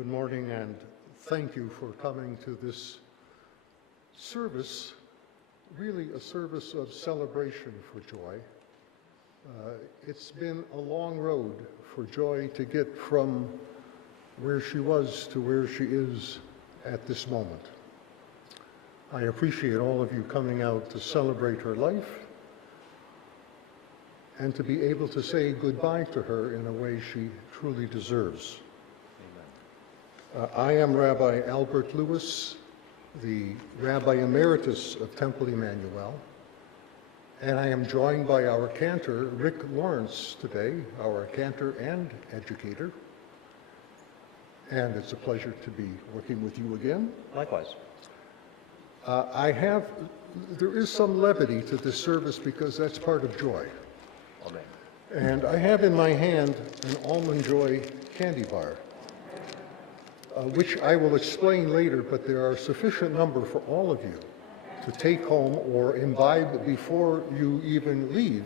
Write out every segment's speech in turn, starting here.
Good morning, and thank you for coming to this service, really a service of celebration for Joy. It's been a long road for Joy to get from where she was to where she is at this moment. I appreciate all of you coming out to celebrate her life and to be able to say goodbye to her in a way she truly deserves. I am Rabbi Albert Lewis, the Rabbi Emeritus of Temple Emanuel, and I am joined by our cantor, Rick Lawrence, today, our cantor and educator. And it's a pleasure to be working with you again. Likewise. There is some levity to this service because that's part of Joy. Amen. And I have in my hand an Almond Joy candy bar, which I will explain later, but there are a sufficient number for all of you to take home or imbibe before you even leave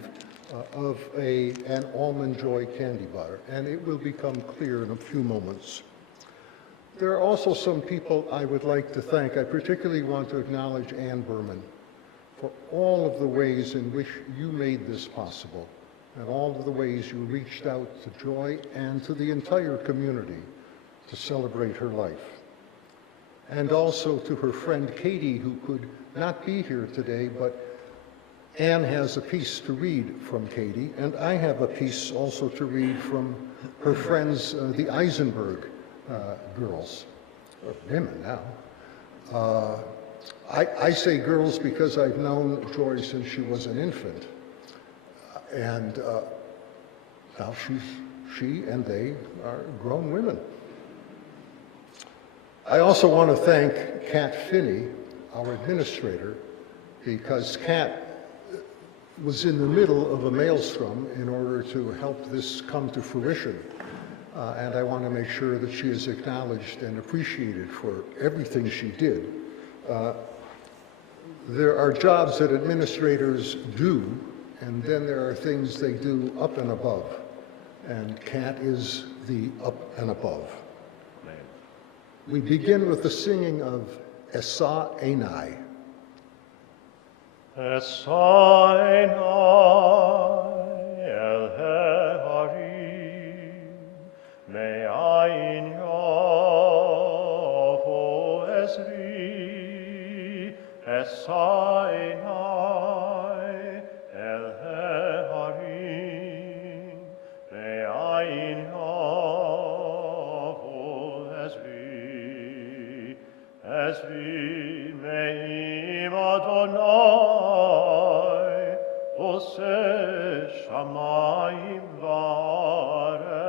of an Almond Joy candy bar, and it will become clear in a few moments. There are also some people I would like to thank. I particularly want to acknowledge Ann Berman for all of the ways in which you made this possible, and all of the ways you reached out to Joy and to the entire community to celebrate her life. And also to her friend Katie, who could not be here today, but Anne has a piece to read from Katie, and I have a piece also to read from her friends, the Eisenberg girls, or women now. I say girls because I've known Joy since she was an infant, and now she and they are grown women. I also want to thank Kat Finney, our administrator, because Kat was in the middle of a maelstrom in order to help this come to fruition. And I want to make sure that she is acknowledged and appreciated for everything she did. There are jobs that administrators do, and then there are things they do up and above. And Kat is the up and above. We begin with the singing of Esa Enai. Esa Enai el Harim me'ayin yavo esri. Esa Enai el Harim me'ayin Esri me'im Adonai oseh shamayim va'aretz.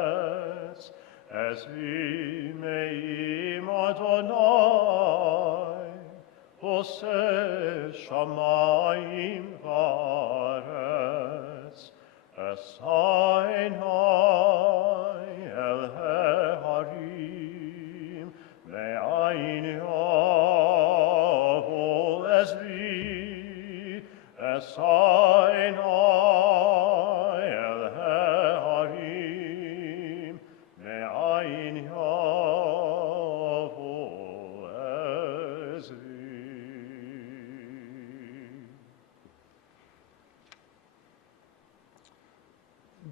Esri me'im Adonai oseh shamayim va'aretz. Esa Enai el Harim me'ayin Esa Enai el Harim me'ayin yavo esri.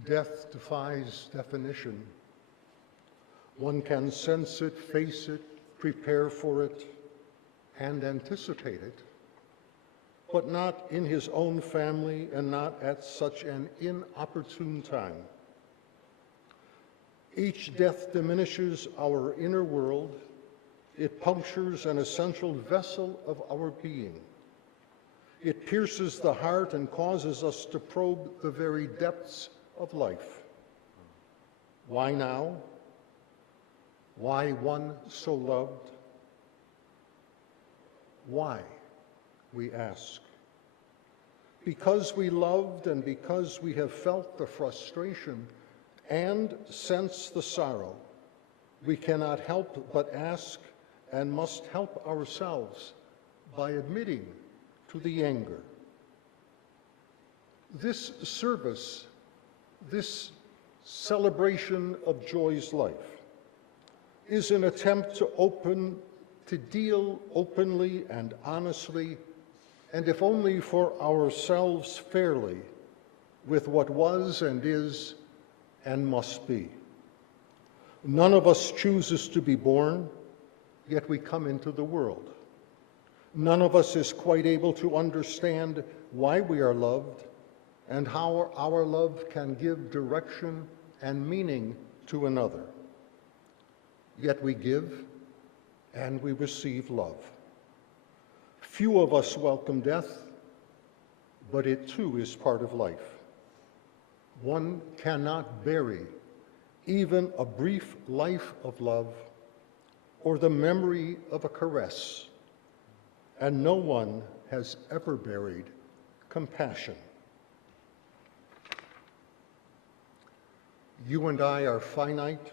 Death defies definition. One can sense it, face it, prepare for it, and anticipate it, but not in his own family and not at such an inopportune time. Each death diminishes our inner world. It punctures an essential vessel of our being. It pierces the heart and causes us to probe the very depths of life. Why now? Why one so loved? Why, we ask. Because we loved and because we have felt the frustration and sensed the sorrow, we cannot help but ask and must help ourselves by admitting to the anger. This service, this celebration of Joy's life, is an attempt to deal openly and honestly, and if only for ourselves fairly, with what was and is and must be. None of us chooses to be born, yet we come into the world. None of us is quite able to understand why we are loved and how our love can give direction and meaning to another. Yet we give and we receive love. Few of us welcome death, but it too is part of life. One cannot bury even a brief life of love or the memory of a caress, and no one has ever buried compassion. You and I are finite.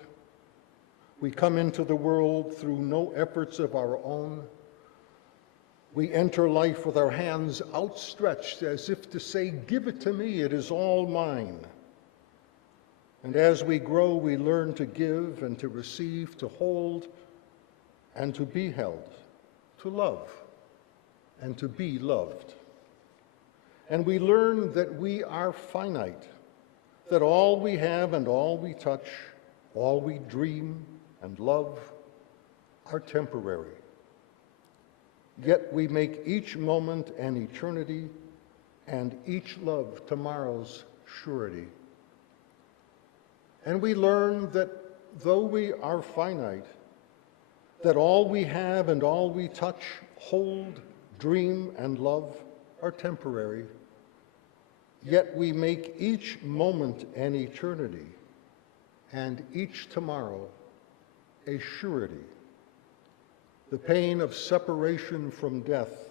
We come into the world through no efforts of our own. We enter life with our hands outstretched as if to say, "Give it to me, it is all mine." And as we grow, we learn to give and to receive, to hold and to be held, to love and to be loved. And we learn that we are finite, that all we have and all we touch, all we dream and love are temporary. Yet we make each moment an eternity and each love tomorrow's surety. And we learn that though we are finite, that all we have and all we touch, hold, dream, and love are temporary. Yet we make each moment an eternity and each tomorrow a surety. The pain of separation from death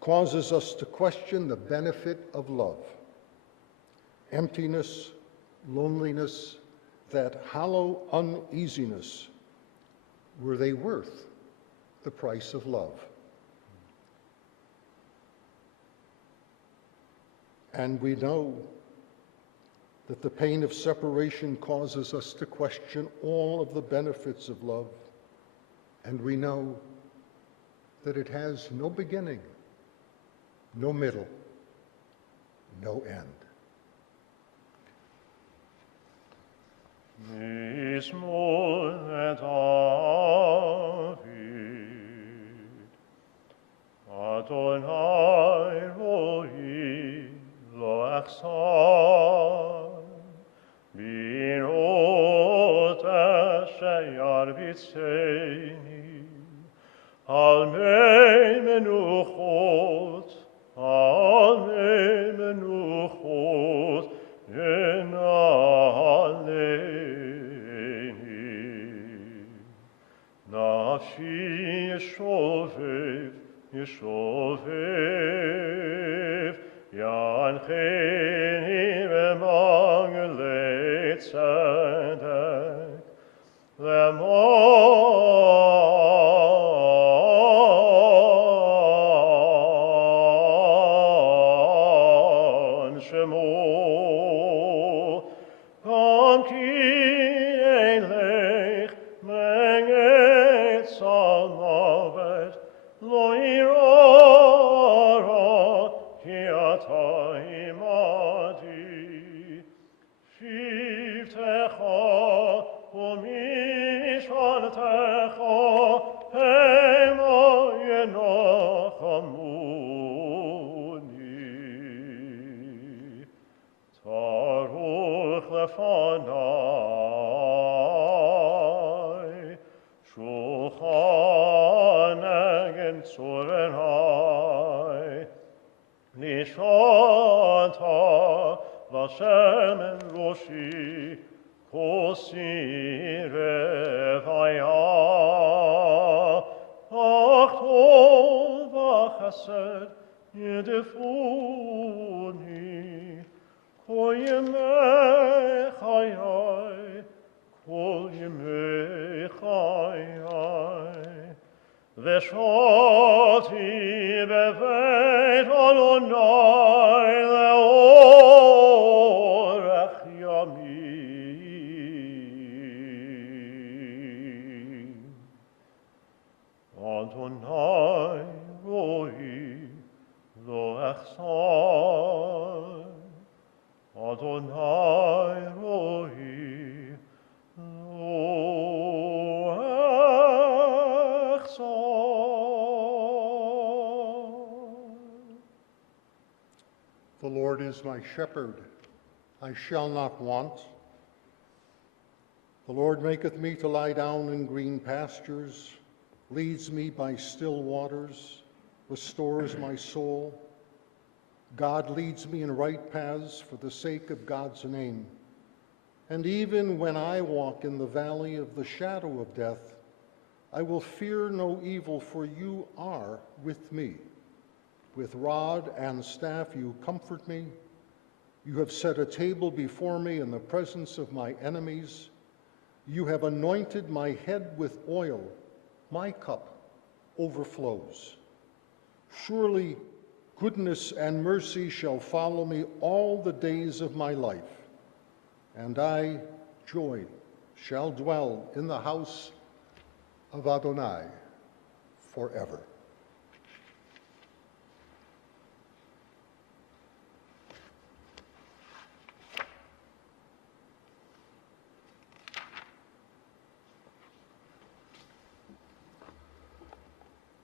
causes us to question the benefit of love. Emptiness, loneliness, that hollow uneasiness, were they worth the price of love? And we know that the pain of separation causes us to question all of the benefits of love, and we know that it has no beginning, no middle, no end. Mismo David, Adonai Rohi lo achsar, birot asher vitzeni, al mei menuchot, Nafshi yeshovev, yancheni b'mangelei tzedek, lemon shemo, kam ki elech menget salmavet, lo irara ki ata imadi, shivtecha u'mishpatecha hema yenachamuni. Taruch lefanai, shulchan egen tzorenai, nishanta v'shemen roshi, kosi revaya, ach tov v'chesed yedefuni, kol yemei chayai, kol yemei chayai. V'shati beveit Adonai leorech yamim. echson, Adonai roi, lo echson. The Lord is my shepherd, I shall not want. The Lord maketh me to lie down in green pastures, leads me by still waters, restores my soul. God leads me in right paths for the sake of God's name. And even when I walk in the valley of the shadow of death, I will fear no evil, for you are with me. With rod and staff you comfort me. You have set a table before me in the presence of my enemies. You have anointed my head with oil. My cup overflows. Surely goodness and mercy shall follow me all the days of my life, and I, joy, shall dwell in the house of Adonai forever.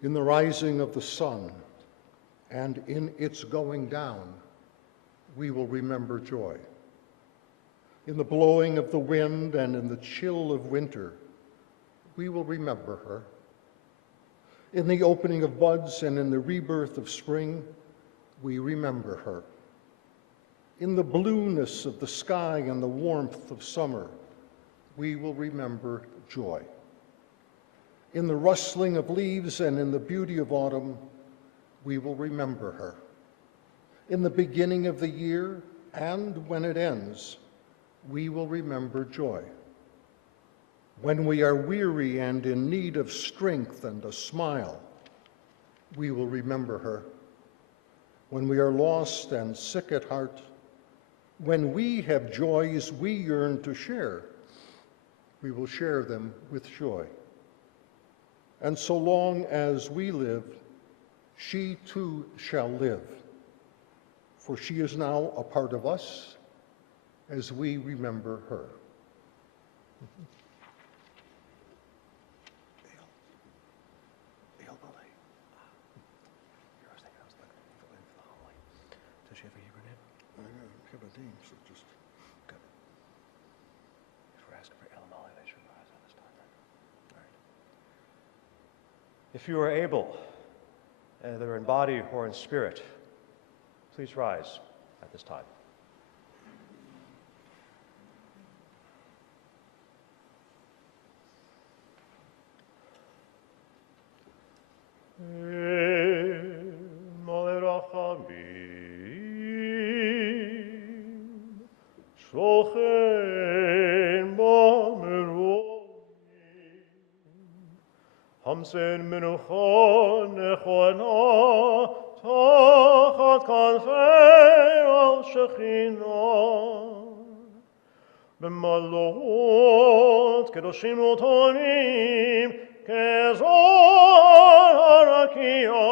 In the rising of the sun and in its going down, we will remember joy. In the blowing of the wind and in the chill of winter, we will remember her. In the opening of buds and in the rebirth of spring, we remember her. In the blueness of the sky and the warmth of summer, we will remember joy. In the rustling of leaves and in the beauty of autumn, we will remember her. In the beginning of the year and when it ends, we will remember joy. When we are weary and in need of strength and a smile, we will remember her. When we are lost and sick at heart, when we have joys we yearn to share, we will share them with joy. And so long as we live, she too shall live, for she is now a part of us as we remember her. Does she have a Hebrew name? I have a name, so just... Good. If we're asking for Elamali, they should rise on this time, right? All right. If you are able, either in body or in spirit, please rise at this time. Hamsen menuchon nechona tachat kanfei al shechina b'malot kedoshim utonim kezor harakia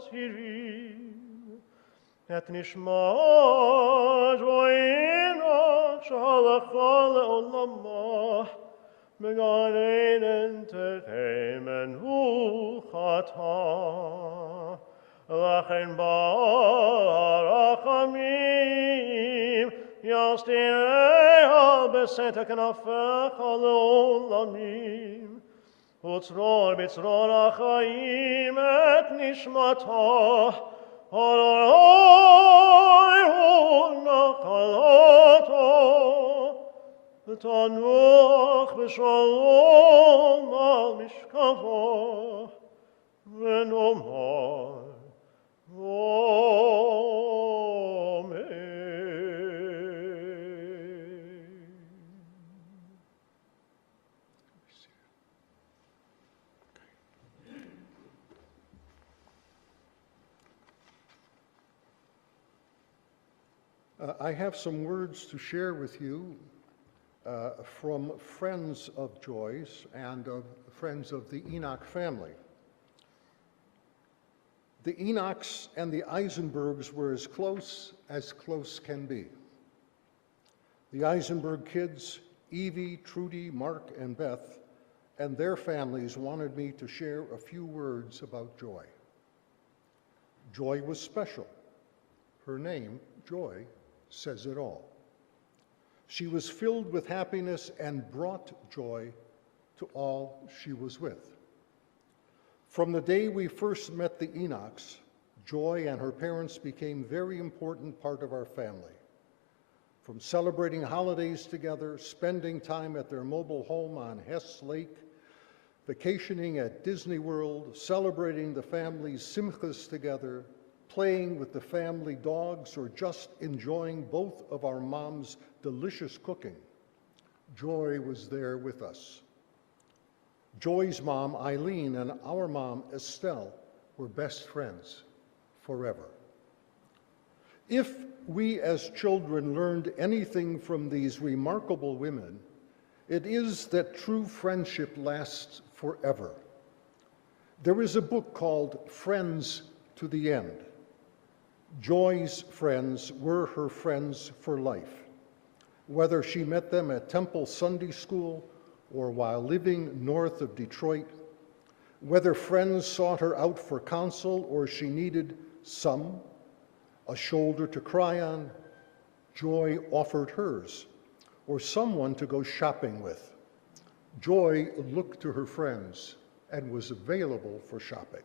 mazhirim et nishma joina shalacha leolamah Meganein entertainment chata Lachen barachamim Yastirei beseta knafecha leolamim Utzror bitzror achayim et nishmata Adonai hu nachalato Tanuch b'shalom al mishkavo v'nomar Amen. I have some words to share with you from friends of Joyce and of friends of the Enoch family. The Enochs and the Eisenbergs were as close can be. The Eisenberg kids, Evie, Trudy, Mark, and Beth, and their families wanted me to share a few words about Joy. Joy was special. Her name, Joy, says it all. She was filled with happiness and brought joy to all she was with. From the day we first met the Enochs, Joy and her parents became a very important part of our family. From celebrating holidays together, spending time at their mobile home on Hess Lake, vacationing at Disney World, celebrating the family's simchas together, playing with the family dogs, or just enjoying both of our moms' delicious cooking, Joy was there with us. Joy's mom, Eileen, and our mom, Estelle, were best friends forever. If we as children learned anything from these remarkable women, it is that true friendship lasts forever. There is a book called Friends to the End. Joy's friends were her friends for life, whether she met them at Temple Sunday School or while living north of Detroit, whether friends sought her out for counsel or she needed a shoulder to cry on, Joy offered hers, or someone to go shopping with. Joy looked to her friends and was available for shopping.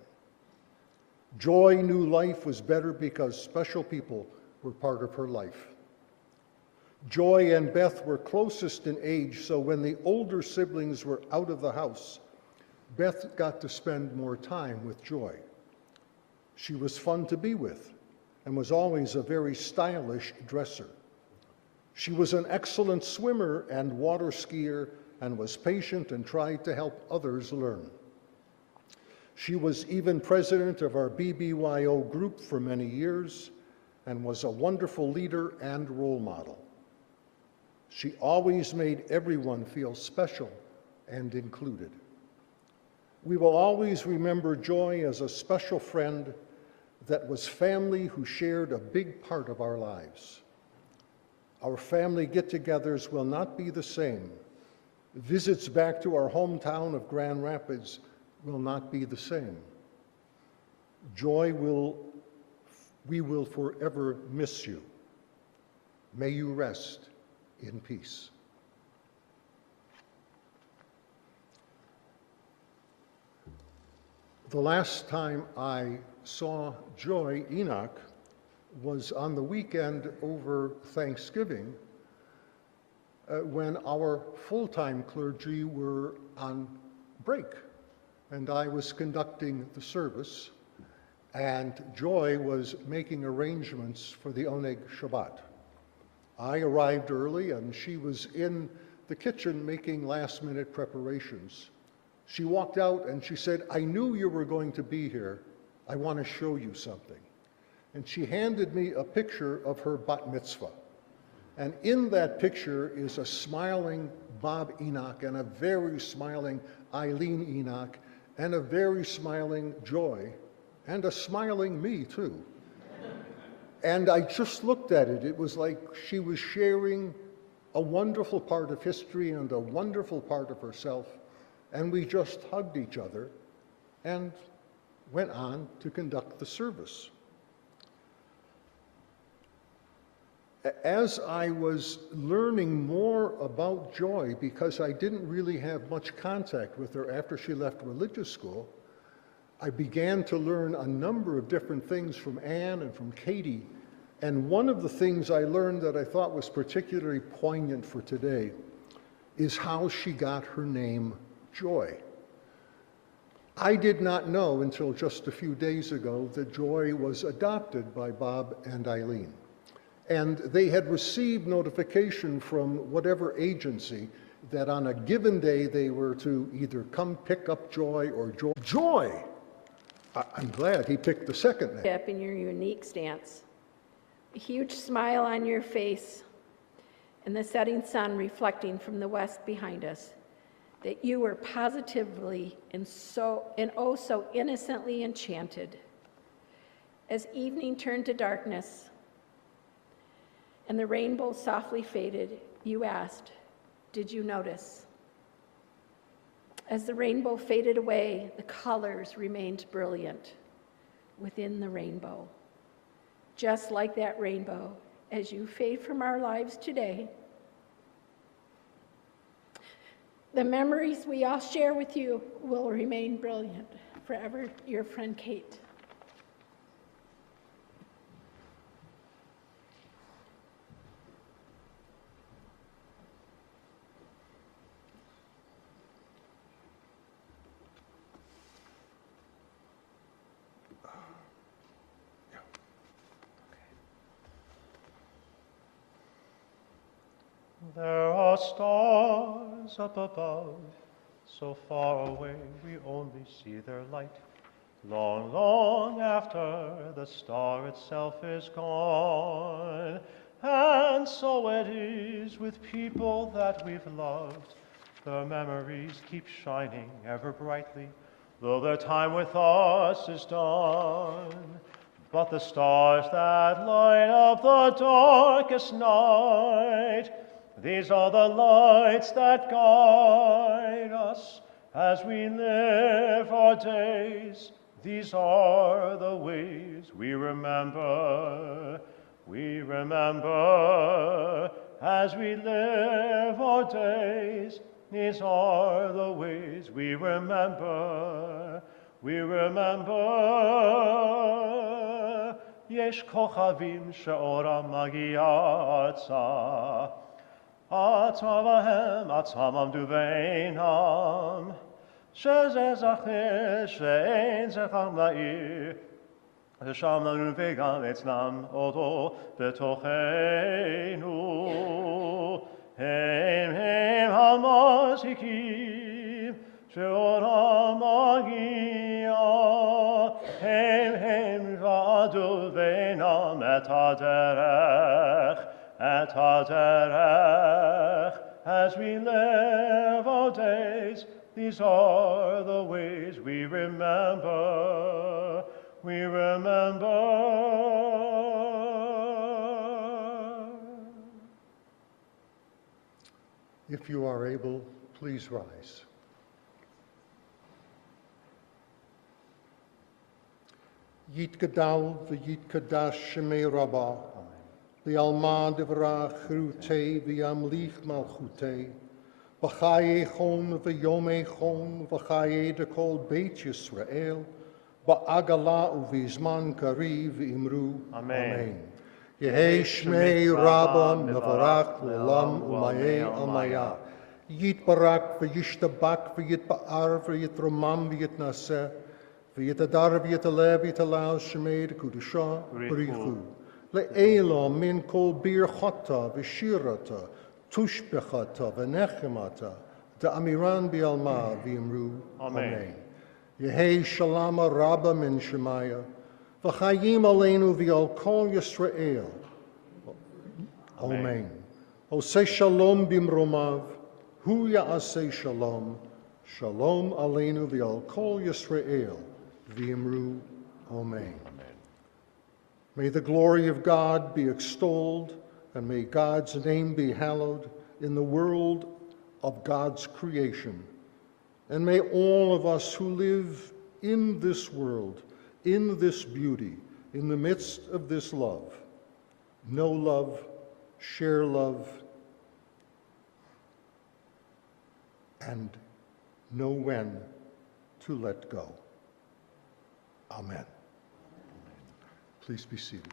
Joy knew life was better because special people were part of her life. Joy and Beth were closest in age, so when the older siblings were out of the house, Beth got to spend more time with Joy. She was fun to be with and was always a very stylish dresser. She was an excellent swimmer and water skier and was patient and tried to help others learn. She was even president of our BBYO group for many years and was a wonderful leader and role model. She always made everyone feel special and included. We will always remember Joy as a special friend that was family who shared a big part of our lives. Our family get-togethers will not be the same. Visits back to our hometown of Grand Rapids will not be the same. Joy, we will forever miss you. May you rest in peace. The last time I saw Joy Enoch was on the weekend over Thanksgiving when our full-time clergy were on break, and I was conducting the service, and Joy was making arrangements for the Oneg Shabbat. I arrived early, and she was in the kitchen making last-minute preparations. She walked out and she said, "I knew you were going to be here. I want to show you something." And she handed me a picture of her bat mitzvah. And in that picture is a smiling Bob Enoch and a very smiling Eileen Enoch and a very smiling Joy and a smiling me too. And I just looked at it. It was like she was sharing a wonderful part of history and a wonderful part of herself. And we just hugged each other and went on to conduct the service. As I was learning more about Joy, because I didn't really have much contact with her after she left religious school, I began to learn a number of different things from Anne and from Katie. And one of the things I learned that I thought was particularly poignant for today is how she got her name Joy. I did not know until just a few days ago that Joy was adopted by Bob and Eileen. And they had received notification from whatever agency that on a given day they were to either come pick up Joy or Joy. Joy! I'm glad he picked the second name. Up in your unique stance, a huge smile on your face, and the setting sun reflecting from the west behind us, that you were positively and oh so innocently enchanted. As evening turned to darkness and the rainbow softly faded, you asked, "Did you notice?" As the rainbow faded away, the colors remained brilliant within the rainbow. Just like that rainbow, as you fade from our lives today, the memories we all share with you will remain brilliant. Forever, your friend Kate. There are stars up above, so far away we only see their light. Long, long after the star itself is gone. And so it is with people that we've loved. Their memories keep shining ever brightly, though their time with us is done. But the stars that light up the darkest night, these are the lights that guide us as we live our days. These are the ways we remember. We remember as we live our days. These are the ways we remember. We remember. Yesh kochavim she'oram magiatza. Atavahem atzamam duve'enam, shezezachir she'en zecham la'ir, sham lanu ve'gam etznam odo betochenu. Hem hem hamazikim she'oram magia, hem hem v'adu ve'enam et haderech. At haderech, as we live our days, these are the ways we remember. We remember. If you are able, please rise. Yit gadal v'yit kadash shemei rabbah. V'alma devra chrute v'yamlich malchute. V'chaye chon v'yome chon v'chaye dekol Beit Yisrael. V'agala uvizman kariv imru. Amen. Yehei shmei rabba mevarach l'olam umayeh amaya. Yit barak v'yishtabak v'yit ba'ar v'yit romam v'yit naseh. V'yit adar v'yit alev v'yit alal shmei dekudusha b'richu. Le'ela min kol birchata v'shirata tushbechata v'nechemata da'amiran bi'alma v'imru. Amen. Yehei shalama rabba min shemaya v'chayim aleinu v'al kol Yisrael. Amen. Osei shalom bimromav hu ya'asei shalom. Shalom aleinu v'al kol Yisrael v'imru. Amen. May the glory of God be extolled, and may God's name be hallowed in the world of God's creation. And may all of us who live in this world, in this beauty, in the midst of this love, know love, share love, and know when to let go. Amen. Please be seated.